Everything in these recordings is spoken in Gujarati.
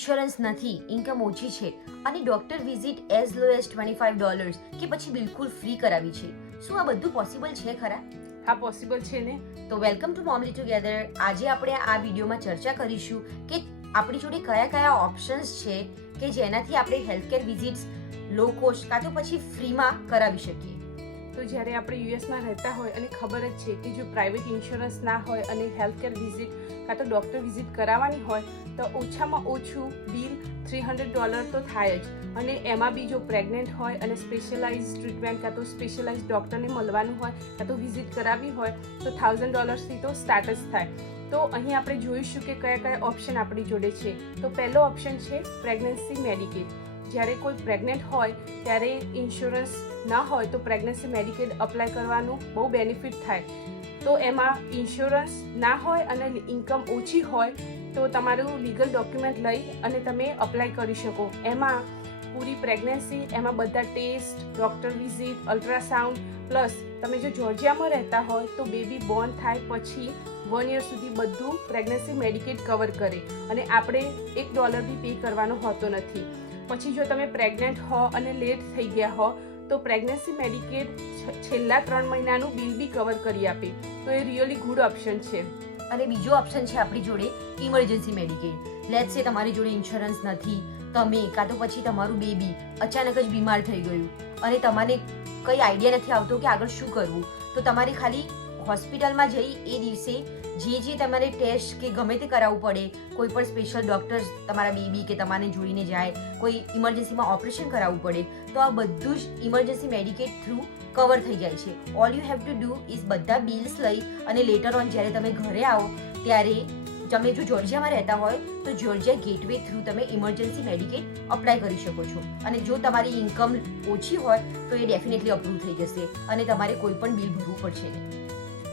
ઇન્સ્યોરન્સ નથી, ઇન્કમ ઓછી છે અને ડોક્ટર વિઝિટ એઝ લો એઝ $25 કે પછી બિલકુલ ફ્રી કરાવી છે, શું આ બધું પોસિબલ છે ખરા? હા, પોસિબલ છે ને. તો વેલકમ ટુ મોમલી ટુગેધર. આજે આપણે આ વિડીયોમાં ચર્ચા કરીશું કે આપણી જોડે કયા કયા ઓપ્શન્સ છે કે જેનાથી આપણે હેલ્થકેર વિઝિટ્સ લો કોસ્ટ કાં તો પછી ફ્રીમાં કરાવી શકીએ. તો જ્યારે આપણે યુએસમાં રહેતા હોય અને ખબર જ છે કે જો પ્રાઇવેટ ઇન્સ્યોરન્સ ના હોય અને હેલ્થકેર વિઝિટ કાં તો ડૉક્ટર વિઝિટ કરાવવાની હોય તો ઓછામાં ઓછું બિલ $300 તો થાય જ. અને એમાં બી જો પ્રેગ્નન્ટ હોય અને સ્પેશિયલાઇઝ ટ્રીટમેન્ટ કાં તો સ્પેશિયલાઇઝ ડૉક્ટરને મળવાનું હોય કાં તો વિઝિટ કરાવવી હોય તો $1000થી તો સ્ટાર્ટ જ થાય. તો અહીં આપણે જોઈશું કે કયા કયા ઓપ્શન આપણી જોડે છે. તો પહેલો ઓપ્શન છે પ્રેગ્નન્સી મેડિકેડ. જ્યારે કોઈ પ્રેગ્નન્ટ હોય ત્યારે ઇન્સ્યોરન્સ ના હોય તો પ્રેગ્નન્સી મેડિકેડ અપ્લાય કરવાનું બહુ બેનિફિટ થાય. તો એમાં ઇન્સ્યોરન્સ ના હોય અને ઇન્કમ ઓછી હોય તો તમારું લીગલ ડોક્યુમેન્ટ લઈ અને તમે અપ્લાય કરી શકો. એમાં પૂરી પ્રેગ્નન્સી, એમાં બધા test, doctor visit, ultrasound plus તમે જો જોર્જિયામાં રહેતા હોય તો બેબી બોર્ન થાય પછી 1 year સુધી બધું પ્રેગ્નન્સી મેડિકેડ કવર કરે અને આપણે $1 બી પે કરવાનો હોતો નથી. પછી જો તમે પ્રેગ્નન્ટ હો અને લેટ થઈ ગયા હો તો પ્રેગ્નન્સી મેડિકેડ છેલ્લા 3 મહિનાનું બિલ બી કવર કરી આપે. તો એ રિયલી ગુડ ઓપ્શન છે. અને બીજો ઓપ્શન છે આપણી જોડે ઇમરજન્સી મેડિકેડ. લેટ્સ સે તમારી જોડે ઇન્સ્યોરન્સ નથી, તમે કાં તો પછી તમારું બેબી અચાનક જ બીમાર થઈ ગયું અને તમારે કંઈ આઈડિયા નથી આવતો કે આગળ શું કરવું, તો તમારે ખાલી હોસ્પિટલમાં જઈ એ દિવસે જે તમારે ટેસ્ટ કે ગમે તે કરાવવું પડે, કોઈ પણ સ્પેશિયલ ડૉક્ટર તમારા બેબી કે તમારે જોઈને જાય, કોઈ ઇમરજન્સીમાં ઓપરેશન કરાવવું પડે તો આ બધું જ ઇમરજન્સી મેડિકેડ થ્રુ કવર થઈ જાય છે. All you have to do is બધા બિલ્સ લઈ અને લેટર ઓન જ્યારે તમે ઘરે આવો ત્યારે તમે જો જોર્જિયામાં રહેતા હોય તો જોર્જિયા ગેટવે થ્રુ તમે ઇમરજન્સી મેડિકેડ અપ્લાય કરી શકો છો. અને જો તમારી ઇન્કમ ઓછી હોય તો એ ડેફિનેટલી અપ્રૂવ થઈ જશે અને તમારે કોઈ પણ બિલ ભરવું પડશે નહીં.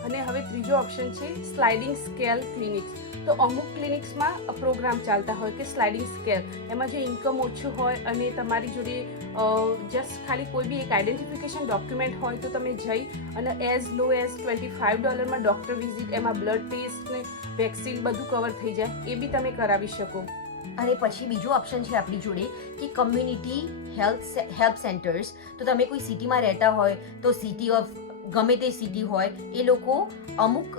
અને હવે ત્રીજો ઓપ્શન છે સ્લાઇડિંગ સ્કેલ ક્લિનિક્સ. તો અમુક ક્લિનિક્સમાં પ્રોગ્રામ ચાલતા હોય કે સ્લાઇડિંગ સ્કેલ, એમાં જે ઇન્કમ ઓછું હોય અને તમારી જોડે જસ્ટ ખાલી કોઈ બી એક આઈડેન્ટિફિકેશન ડોક્યુમેન્ટ હોય તો તમે જઈ અને એઝ લો એઝ $25 ડૉક્ટર વિઝિટ, એમાં બ્લડ ટેસ્ટ ને વેક્સિન બધું કવર થઈ જાય, એ બી તમે કરાવી શકો. અને પછી બીજો ઓપ્શન છે આપણી જોડે કે કમ્યુનિટી હેલ્થ સેન્ટર્સ. તો તમે કોઈ સિટીમાં રહેતા હોય તો સિટી ઓફ ગમે તે સિટી હોય એ લોકો અમુક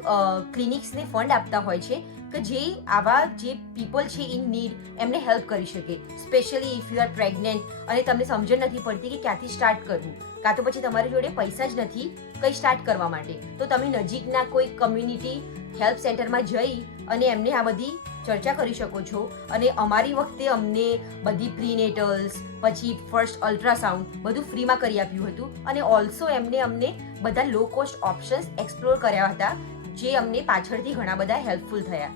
ક્લિનિક્સને ફંડ આપતા હોય છે કે જે આવા જે પીપલ છે ઇન નીડ એમને હેલ્પ કરી શકે. Specially if you are pregnant અને તમને સમજણ નથી પડતી કે ક્યાંથી સ્ટાર્ટ કરવું, કાં તો પછી તમારી જોડે પૈસા જ નથી કંઈ સ્ટાર્ટ કરવા માટે, તો તમે નજીકના કોઈ કમ્યુનિટી હેલ્થ સેન્ટરમાં જઈ અને એમને આ બધી ચર્ચા કરી શકો છો. અને અમારી વખતે અમને બધી પ્રીનેટલ્સ પછી ફર્સ્ટ અલ્ટ્રાસાઉન્ડ બધું ફ્રીમાં કરી આપ્યું હતું અને ઓલ્સો અમને બધા લો કોસ્ટ ઓપ્શન્સ એક્સપ્લોર કર્યા હતા જે અમને પાછળથી ઘણા બધા હેલ્પફુલ થયા.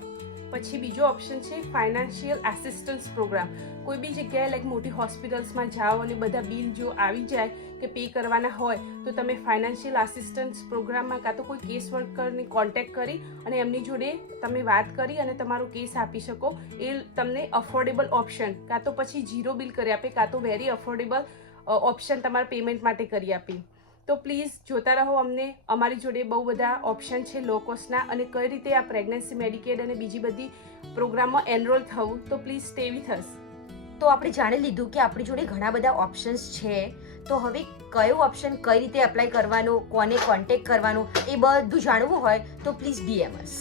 પછી બીજો ઓપ્શન છે ફાઇનાન્શિયલ આસિસ્ટન્સ પ્રોગ્રામ. કોઈ બી જગ્યાએ લાઈક મોટી હોસ્પિટલ્સમાં જાઓ અને બધા બિલ જો આવી જાય કે પે કરવાના હોય તો તમે ફાઇનાન્શિયલ આસિસ્ટન્સ પ્રોગ્રામમાં કાં તો કોઈ કેસ વર્કરને કોન્ટેક્ટ કરી અને એમની જોડે તમે વાત કરી અને તમારો કેસ આપી શકો. એ તમને અફોર્ડેબલ ઓપ્શન કાં તો પછી ઝીરો બિલ કરી આપે કાં તો વેરી અફોર્ડેબલ ઓપ્શન તમારા પેમેન્ટ માટે કરી આપે. તો પ્લીઝ જોતા રહો અમને. અમારી જોડે બહુ બધા ઓપ્શન છે લો કોસ્ટના અને કઈ રીતે આ પ્રેગ્નન્સી મેડિકેડ અને બીજી બધી પ્રોગ્રામમાં એનરોલ થવું. તો પ્લીઝ સ્ટે વિથ અસ. તો આપણે જાણી લીધું કે આપણી જોડે ઘણા બધા ઓપ્શન્સ છે. તો હવે કયો ઓપ્શન કઈ રીતે એપ્લાય કરવાનો, કોને કોન્ટેક્ટ કરવાનો એ બધું જાણવું હોય તો પ્લીઝ DM us.